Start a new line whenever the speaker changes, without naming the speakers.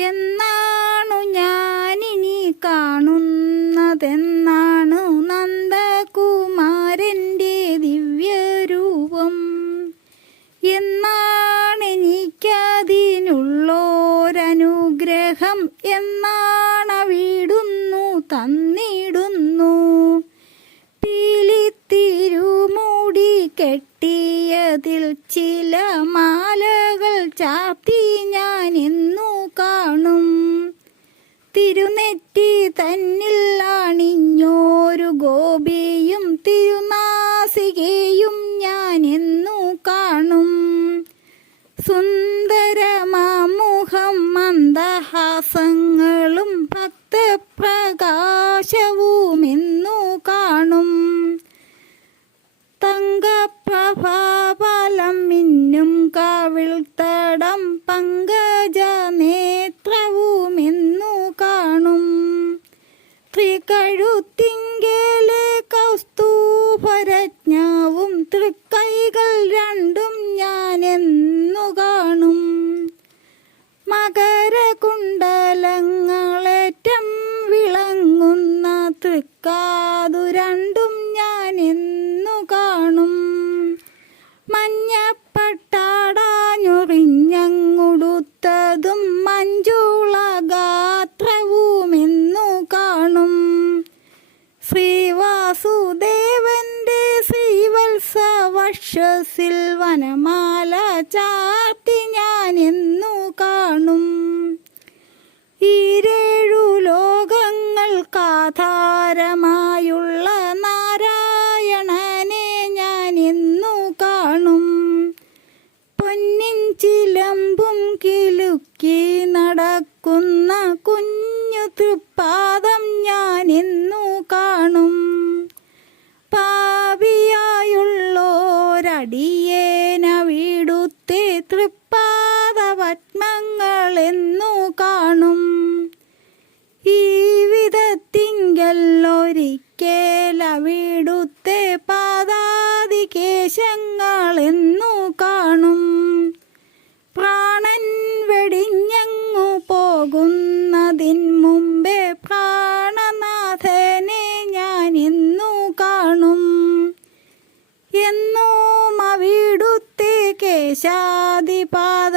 എന്നാണു ഞാനിനി കാണുന്നതെന്നാണു നന്ദകുമാരന്റെ ദിവ്യരൂപം. എന്നാണെനിക്കതിനുള്ളോരനുഗ്രഹം എന്നാണവിടുന്നു തന്നിടുന്നു. പീലിത്തിരുമൂടി കെട്ടിയതിൽ ചില മാലകൾ ചാത്തി ഞാൻ കാണും തിരുനെറ്റി തന്നിൽ ആണിഞ്ഞോരു ഗോപിയും തിരുനാസികയും ഞാൻ എന്നു കാണും. സുന്ദരമാമുഖം മന്ദഹാസങ്ങളും ഭക്തപ്രകാശവും മഞ്ഞപ്പട്ടാടാഞ്ഞൊറിഞ്ഞങ്ങുടുത്തതും മഞ്ജുള ഗാത്രവുമെന്നു കാണും. ശ്രീവാസുദേവന്റെ ശ്രീവത്സ വക്ഷസിൽ വനമാല ചാർത്തി ഞാൻ എന്നു കാണും. ഈരേഴു ലോകങ്ങൾക്കാധാരമായുള്ള നടക്കുന്ന കുഞ്ഞു തൃപ്പാദം ഞാൻ എന്നു കാണും. പാപിയായുള്ളോരടിയേനവിടുത്തെ തൃപ്പാദ പത്മങ്ങൾ എന്നു കാണും. ഈ വിധത്തിങ്കല്ലൊരിക്കേല വീടുത്തെ പാദാതികേശങ്ങൾ എന്നു ദേശാധിപാത